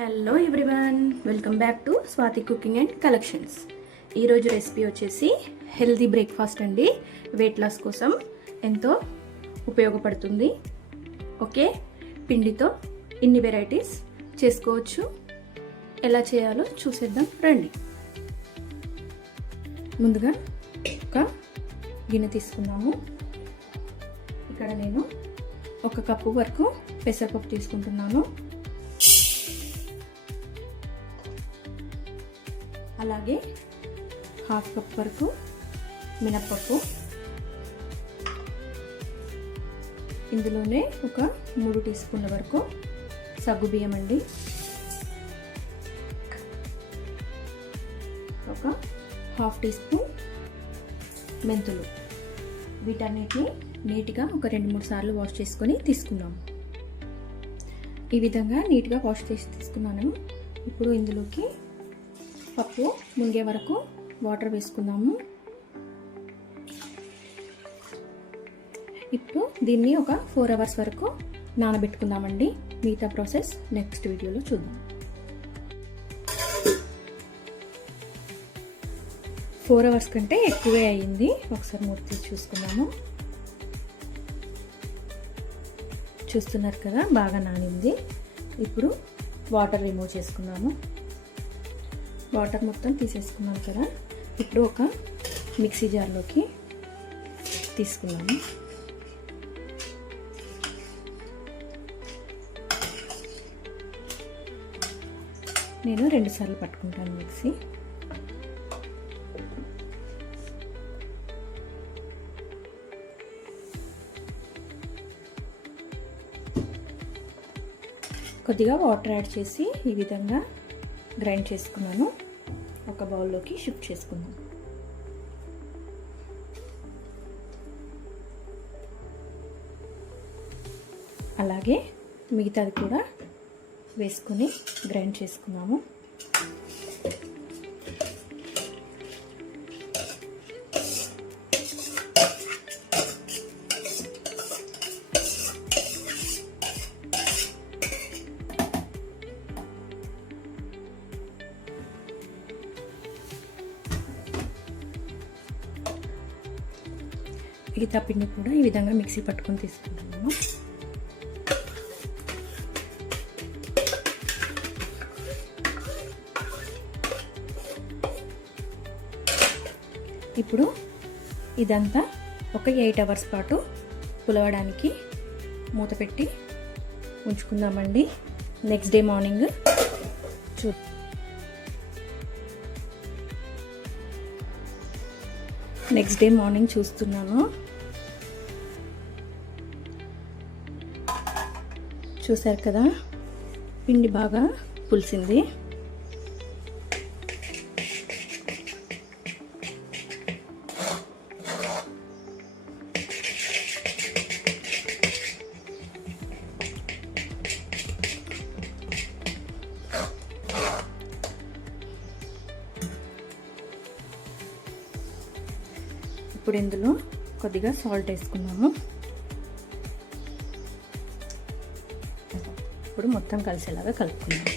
Hello everyone, welcome back to Swathi cooking and collections. ఈరోజు recipe వచ్చేసి healthy breakfast అండి. Weight loss కోసం ఎంతో ఉపయోగపడుతుంది. ఓకే, పిండితో ఇన్ని వెరైటీస్ చేసుకోవచ్చు. ఎలా చేయాలో చూసేద్దాం రండి. ముందుగా ఒక గిన్నె తీసుకున్నాము. ఇక్కడ నేను 1 కప్పు వరకు పెసరపప్పు తీసుకుంటున్నాను. అలాగే 1/2 కప్ వరకు మినప్పప్పు, ఇందులోనే ఒక 3 టీ స్పూన్ల వరకు సగ్గుబియ్యం అండి, ఒక 1/2 టీ స్పూన్ మెంతులు. వీటన్నిటిని నీట్గా ఒక 2-3 సార్లు వాష్ చేసుకొని తీసుకున్నాము. ఈ విధంగా నీట్గా వాష్ చేసి తీసుకున్నాను. ఇప్పుడు ఇందులోకి పప్పు మునిగే వరకు వాటర్ వేసుకుందాము. ఇప్పుడు దీన్ని ఒక 4 అవర్స్ వరకు నానబెట్టుకుందామండి. మిగతా ప్రాసెస్ నెక్స్ట్ వీడియోలో చూద్దాం. 4 అవర్స్ కంటే ఎక్కువే అయ్యింది. ఒకసారి మూత తీసి చూసుకుందాము. చూస్తున్నారు కదా, బాగా నానింది. ఇప్పుడు వాటర్ రిమూవ్ చేసుకున్నాము. వాటర్ మొత్తం తీసేసుకున్నాను కదా. ఇప్పుడు ఒక మిక్సీ జార్లోకి తీసుకున్నాము. నేను 2 సార్లు పట్టుకుంటాను మిక్సీ. కొద్దిగా వాటర్ యాడ్ చేసి ఈ విధంగా గ్రైండ్ చేసుకున్నాను. ఒక బౌల్లోకి షిఫ్ట్ చేసుకుందాం. అలాగే మిగతాది కూడా వేసుకొని గ్రైండ్ చేసుకున్నాము. మిగతా పిండి కూడా ఈ విధంగా మిక్సీ పట్టుకొని తీసుకుంటున్నాము. ఇప్పుడు ఇదంతా ఒక 8 అవర్స్ పాటు పులవడానికి మూత పెట్టి ఉంచుకుందామండి. నెక్స్ట్ డే మార్నింగ్ చూస్తున్నాను. చూసారు కదా, పిండి బాగా పులిసింది. ఇప్పుడు ఇందులో కొద్దిగా సాల్ట్ వేసుకున్నాము. ఇప్పుడు మొత్తం కలిసేలాగా కలుపుకున్నాము.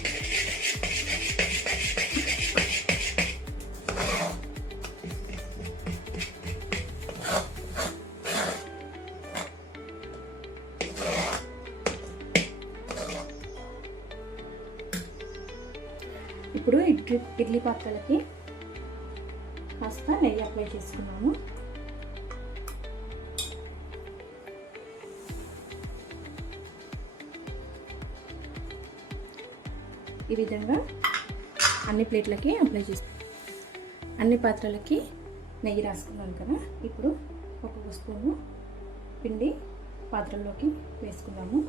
ఇప్పుడు ఇడ్లీ పాత్రలకి కాస్త నెయ్యి అప్లై చేసుకున్నాము. ఈ విధంగా అన్ని ప్లేట్లకి అప్లై చేస్తాం. అన్ని పాత్రలకి నెయ్యి రాసుకున్నాను కదా. ఇప్పుడు 1 స్పూను పిండి పాత్రలోకి వేసుకున్నాము.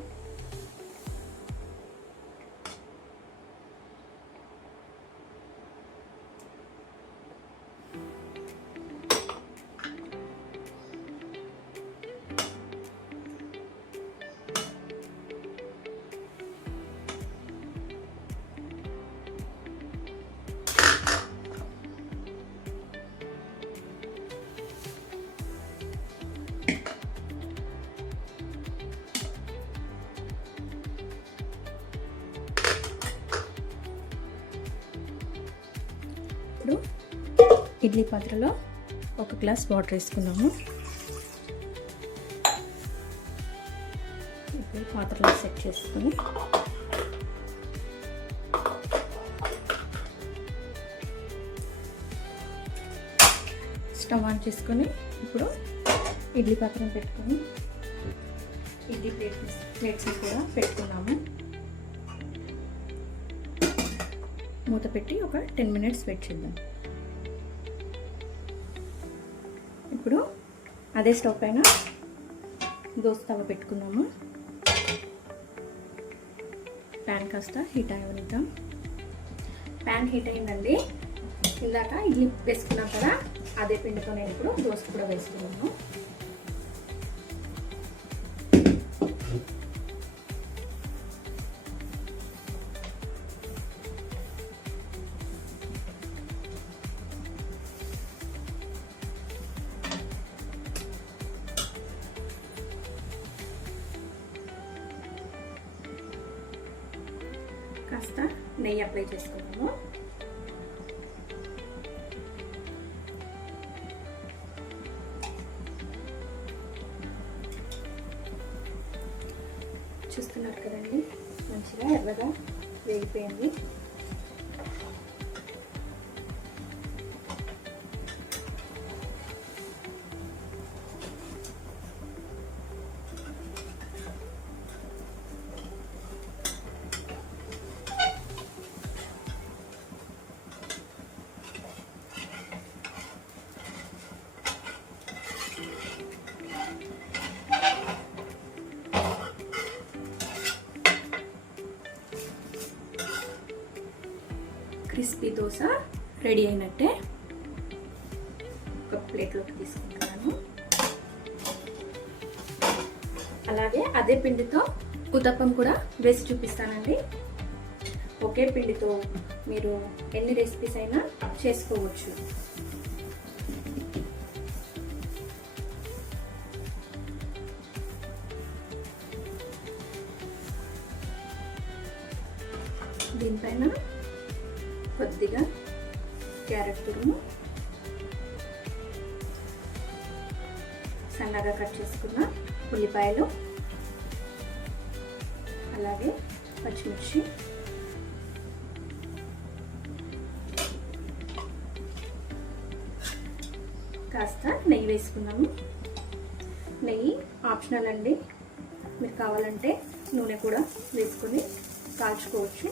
ఇప్పుడు ఇడ్లీ పాత్రలో 1 గ్లాస్ వాటర్ వేసుకున్నాము. ఇప్పుడు పాత్రలో సెట్ చేసుకుని స్టవ్ ఆన్ చేసుకొని ఇప్పుడు ఇడ్లీ పాత్రను పెట్టుకొని ఇడ్లీ ప్లేట్స్ కూడా పెట్టుకున్నాము. మూత పెట్టి ఒక 10 మినిట్స్ వెయిట్ చేద్దాం. ఇప్పుడు అదే స్టవ్ పైన దోస తవ పెట్టుకున్నాము. ప్యాన్ కాస్త హీట్ అవ్వనిద్దాం. ప్యాన్ హీట్ అయిందండి. ఇందాక ఇడ్లీ వేసుకున్నాం కదా, అదే పిండితో నేను ఇప్పుడు దోస కూడా వేస్తున్నాను. కాస్త నెయ్యి అప్లై చేసుకున్నాము. చూస్తున్నారు కదండి, మంచిగా ఎర్రగా వేగిపోయింది. క్రిస్పీ దోశ రెడీ అయినట్టే. ఒక ప్లేట్లోకి తీసుకుంటున్నాను. అలాగే అదే పిండితో ఉతప్పం కూడా వేసి చూపిస్తానండి. ఒకే పిండితో మీరు ఎన్ని రెసిపీస్ అయినా చేసుకోవచ్చు. దీనిపైన కొద్దిగా క్యారెట్ తురుము, సన్నగా కట్ చేసుకున్న ఉల్లిపాయలు, అలాగే పచ్చిమిర్చి, కాస్త నెయ్యి వేసుకున్నాము. నెయ్యి ఆప్షనల్ అండి, మీరు కావాలంటే నూనె కూడా వేసుకొని కాల్చుకోవచ్చు.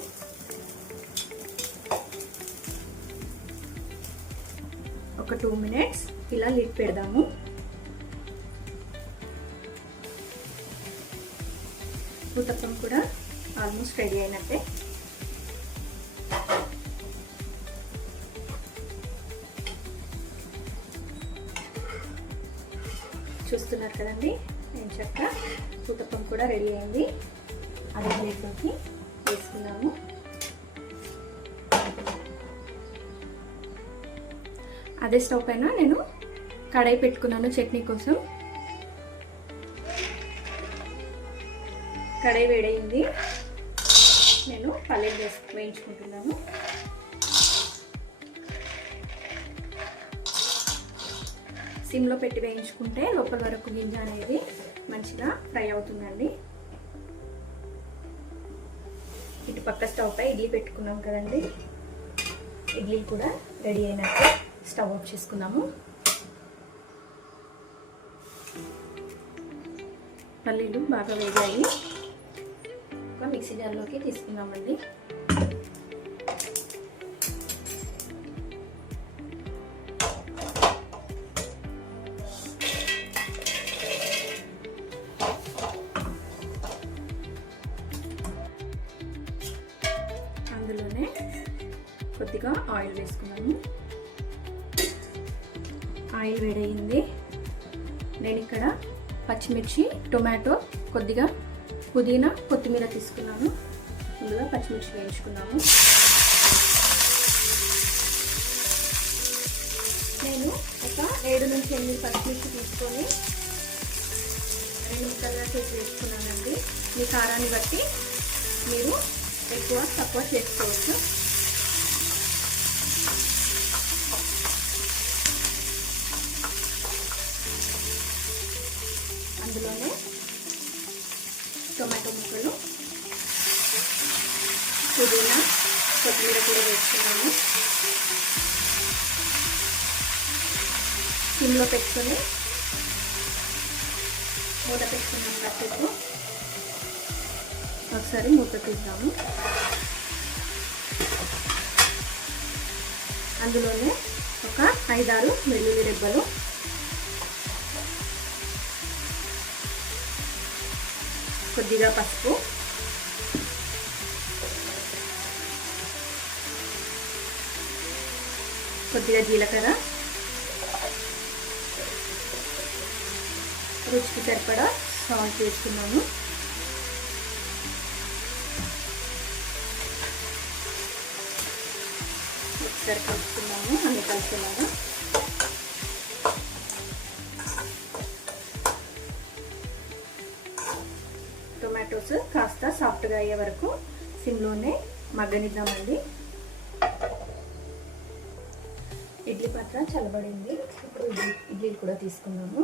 ఒక 2 మినిట్స్ ఇలా లిడ్ పెడదాము. ఉతప్పం కూడా ఆల్మోస్ట్ రెడీ అయినట్టే. చూస్తున్నారు కదండి, నేను చెక్క ఉతప్పం కూడా రెడీ అయింది. అదే ప్లేట్లోకి వేసుకున్నాము. అదే స్టవ్ పైన నేను కడాయి పెట్టుకున్నాను చట్నీ కోసం. కడాయి వేడైంది. నేను పల్లీలు వేయించుకుంటున్నాను. సిమ్లో పెట్టి వేయించుకుంటే లోపల వరకు గింజ అనేది మంచిగా ఫ్రై అవుతుందండి. ఇటు పక్క స్టవ్ పై ఇడ్లీ పెట్టుకున్నాం కదండి, ఇడ్లీ కూడా రెడీ అయినట్టు. స్టవ్ ఆఫ్ చేసుకున్నాము. పల్లీలు బాగా వేగాయి. ఒక మిక్సీ జార్లోకి తీసుకున్నామండి. అందులోనే కొద్దిగా ఆయిల్ వేసుకున్నాము. ఆయిల్ వేడయింది. నేను ఇక్కడ పచ్చిమిర్చి, టొమాటో, కొద్దిగా పుదీనా, కొత్తిమీర తీసుకున్నాను. ఇందులో పచ్చిమిర్చి వేయించుకున్నాము. నేను ఒక 7 నుంచి 8 పచ్చిమిర్చి తీసుకొని 2 ముక్కలుగా చేసి వేసుకున్నానండి. మీ కారాన్ని బట్టి మీరు ఎక్కువ తక్కువ చేసుకోవచ్చు. పుదీనా కొత్తిమీర కూడా వేసుకున్నాము. సిమ్లో పెట్టుకొని మూత పెట్టుకున్నాం కాసేపు. ఒకసారి మూత తీద్దాము. అందులోనే ఒక 5-6 వెల్లుల్లి రెబ్బలు, కొద్దిగా పసుపు, కొద్దిగా జీలకర్ర, రుచికి సరిపడా సాల్ట్ వేసుకున్నాము. ఒకసారి కలుపుకున్నాము అన్ని కలిసేలాగా. టొమాటోస్ కాస్త సాఫ్ట్గా అయ్యే వరకు సిమ్లోనే మగ్గనిద్దామండి. ఇడ్లీ పాత్ర చల్లబడింది. ఇప్పుడు ఇడ్లీలు కూడా తీసుకున్నాము.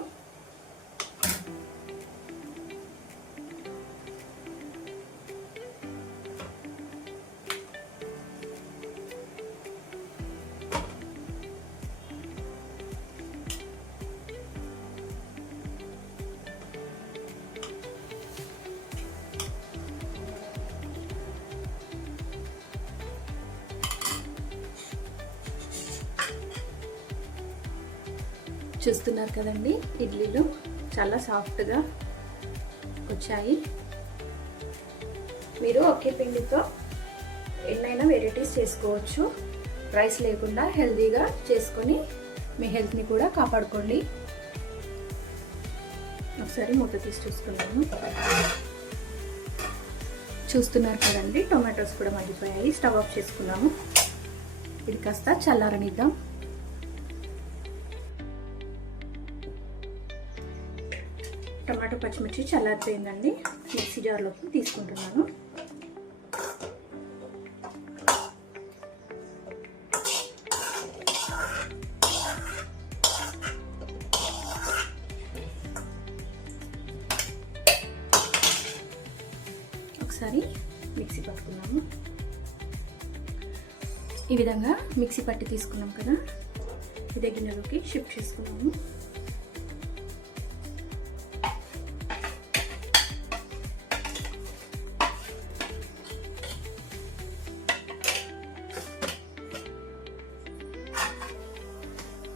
చూస్తున్నారు కదండి, ఇడ్లీలు చాలా సాఫ్ట్గా వచ్చాయి. మీరు ఒకే పిండితో ఎన్నైనా వెరైటీస్ చేసుకోవచ్చు. రైస్ లేకుండా హెల్తీగా చేసుకొని మీ హెల్త్ని కూడా కాపాడుకోండి. ఒకసారి మూత తీసి చూసుకున్నాము. చూస్తున్నారు కదండి, టొమాటోస్ కూడా మగ్గిపోయాయి. స్టవ్ ఆఫ్ చేసుకున్నాము. ఇది కాస్త చల్లారనిద్దాం. టమాటో పచ్చిమిర్చి చల్లారిపోయిందండి. మిక్సీ జార్లోకి తీసుకుంటున్నాను. ఒకసారి మిక్సీ పట్టుకున్నాము. ఈ విధంగా మిక్సీ పట్టి తీసుకున్నాం కదా, ఇదే గిన్నెలోకి షిఫ్ట్ చేసుకున్నాము.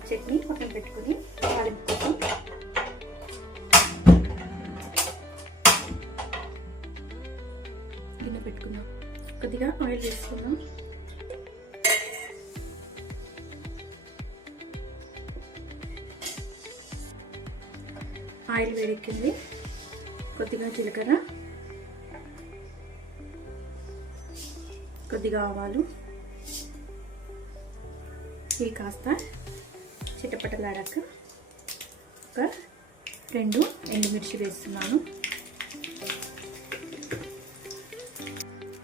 చట్నీ పక్కన పెట్టుకుని తాలింపు కోసం గిన్నె పెట్టుకుందాం. కొద్దిగా ఆయిల్ వేసుకుందాం. ఆయిల్ వేడెక్కింది. కొద్దిగా జీలకర్ర, కొద్దిగా ఆవాలు, ఇవి కాస్త చిటపటలాడాక ఒక 2 ఎండుమిర్చి వేస్తున్నాను.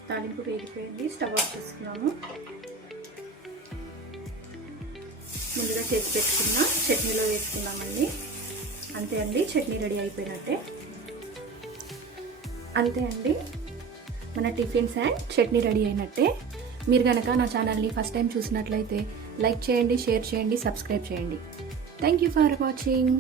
తాలింపు వేగిపోయింది. స్టవ్ ఆఫ్ చేసుకున్నాము. ముందుగా చేసి పెట్టుకున్న చట్నీలో వేసుకున్నామండి. అంతే అండి, చట్నీ రెడీ అయిపోయినట్టే. అంతే అండి, మన టిఫిన్స్ అండ్ చట్నీ రెడీ అయినట్టే. మీరు కనుక నా ఛానల్ని ఫస్ట్ టైం చూసినట్లయితే లైక్ చేయండి, షేర్ చేయండి, సబ్స్క్రైబ్ చేయండి. Thank you for watching.